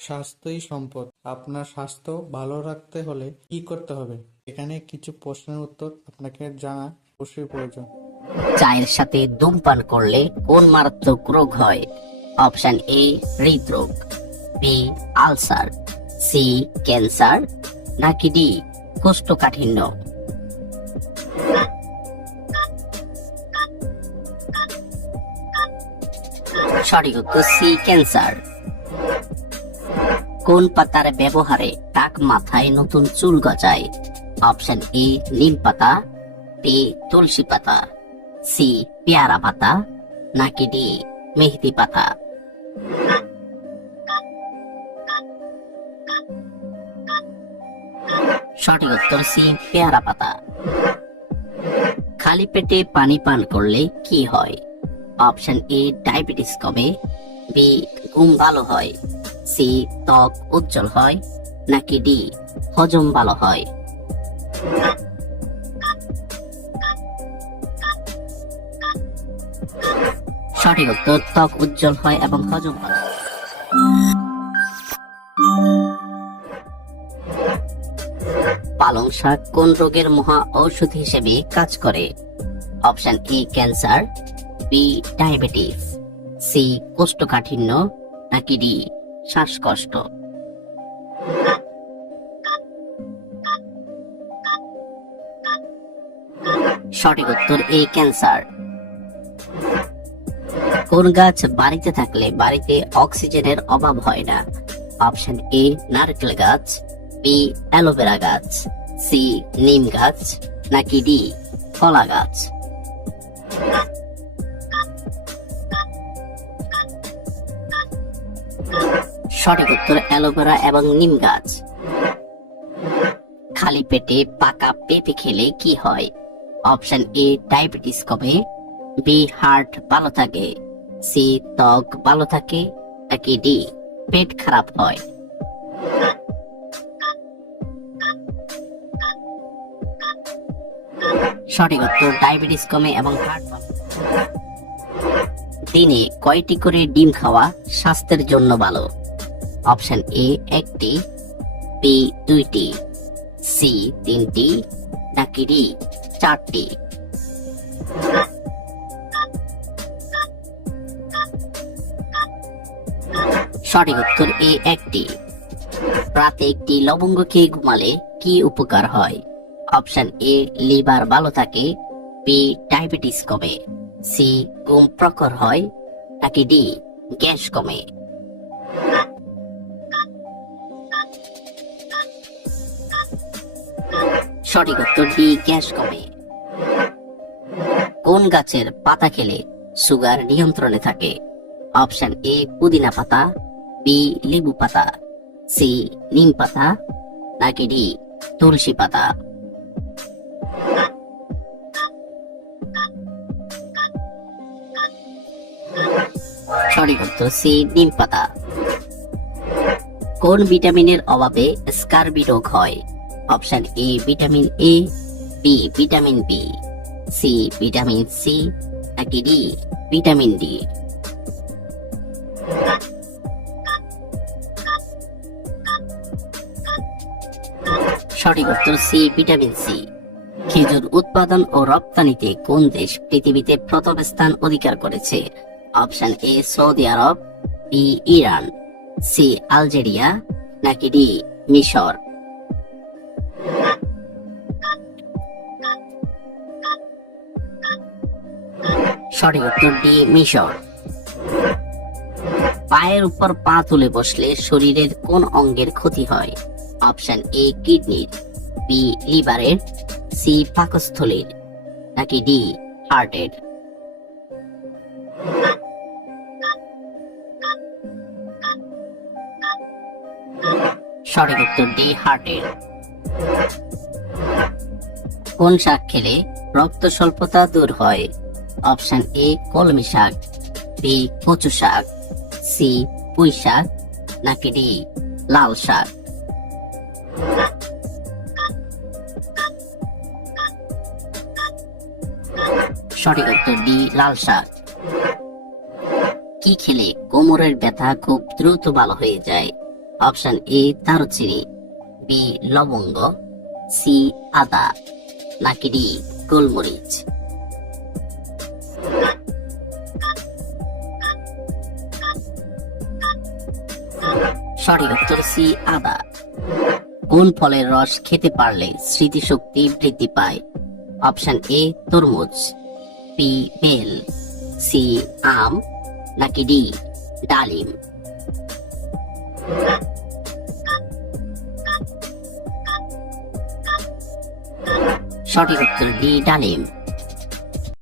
স্বাস্থ্যই সম্পদ। আপনার স্বাস্থ্য ভালো রাখতে হলে কি করতে হবে? এখানে কিছু প্রশ্নের উত্তর আপনাকে জানা অবশ্যই প্রয়োজন। চায়ের সাথে ধূমপান করলে কোন মারাত্মক রোগ হয়? অপশন এ হৃদরোগ, বি আলসার, সি ক্যান্সার, নাকি ডি কোষ্ঠকাঠিন্য। সঠিক উত্তর সি ক্যান্সার। কোন পাতার ব্যবহারে টাক মাথায় নতুন চুল গজায়? অপশন এ নিম পাতা, বি তুলসী পাতা, সি পেয়ারা পাতা, নাকি ডি মেহেদি পাতা। সঠিক উত্তর সি পেয়ারা পাতা। খালি পেটে পানি পান করলে কি হয়? অপশন এ ডায়াবেটিস কমে, বি ঘুম ভালো হয়, সি ত্বক উজ্জ্বল হয়, নাকি ডি হজম ভালো হয়। সঠিক উত্তর ত্বক উজ্জ্বল হয় এবং হজম ভালো হয়। পালং শাক কোন রোগের মহা ঔষধ হিসেবে কাজ করে? Option A cancer, B diabetes, C কোষ্ঠকাঠিন্য, নাকি ডি শ্বাসকষ্ট। সঠিক উত্তর এ ক্যান্সার। কোন গাছ বাড়িতে থাকলে বাড়িতে অক্সিজেনের অভাব হয় না? অপশন এ নারকেল গাছ, বি অ্যালোভেরা গাছ, সি নিম গাছ, নাকি ডি কলা গাছ। সঠিক উত্তর অ্যালোভেরা এবং নিম গাছ। খালি পেটে পাকা পেঁপে খেলে কি হয়? অপশন এ ডায়াবেটিস কমে, বি হার্ট ভালো থাকে, সি ত্বক ভালো থাকে, নাকি ডি পেট খারাপ হয়। সঠিক উত্তর ডায়াবেটিস কমে এবং হার্ট ভালো। দিনে কয়টি করে ডিম খাওয়া স্বাস্থ্যের জন্য ভালো? অপশন এ একটি, বি দুইটি, সি তিনটি, নাকি ডি চারটি। সঠিক উত্তর এ একটি। রাতে একটি লবঙ্গ খেয়ে ঘুমালে কি উপকার হয়? অপশন এ লিভার ভালো থাকে, বি ডায়াবেটিস কমে, সি ঘুম প্রখর হয়, নাকি ডি গ্যাস কমে। সঠিক উত্তর ডি গ্যাস কমে। কোন গাছের পাতা খেলে সুগার নিয়ন্ত্রণে থাকে? অপশন এ পুদিনা পাতা, বি লেবু পাতা, সি নিম পাতা, নাকি ডি তুলসী পাতা। সঠিক উত্তর সি নিম পাতা। কোন ভিটামিনের অভাবে স্কারবি রোগ হয়? Option A vitamin A, B vitamin B, C vitamin C, নাকি ডি ভিটামিন ডি। সঠিক উত্তর সি ভিটামিন সি। খেজুর উৎপাদন ও রপ্তানিতে কোন দেশ পৃথিবীতে প্রথম স্থান অধিকার করেছে? Option A Saudi Arab, B Iran, C Algeria, নাকি ডি মিশর। সঠিক উত্তর ডি মিশর। পায়ের উপর পা তুলে বসলে শরীরের কোন অঙ্গের ক্ষতি হয়? অপশন এ কিডনির, বি লিভারের, সি পাকস্থলীর, নাকি ডি হার্টের। সঠিক উত্তর ডি হার্টের। কোন শাক খেলে রক্ত স্বল্পতা দূর হয়? অপশন এ কলমি শাক, বি কচু শাক, সি পুঁই শাক, নাকি ডি লাল শাক। সঠিক উত্তর ডি লাল শাক। কি খেলে কোমরের ব্যথা খুব দ্রুত ভালো হয়ে যায়? অপশন এ দারুচিনি, বি লবঙ্গ, সি আদা, নাকি ডি গোলমরিচ। সঠিক উত্তর সি আদা। কোন ফলের রস খেতে পারলে স্মৃতিশক্তি বৃদ্ধি পায়? অপশন এ তরমুজ, বি বেল, সি আম, নাকি ডি ডালিম। সঠিক উত্তর ডি ডালিম।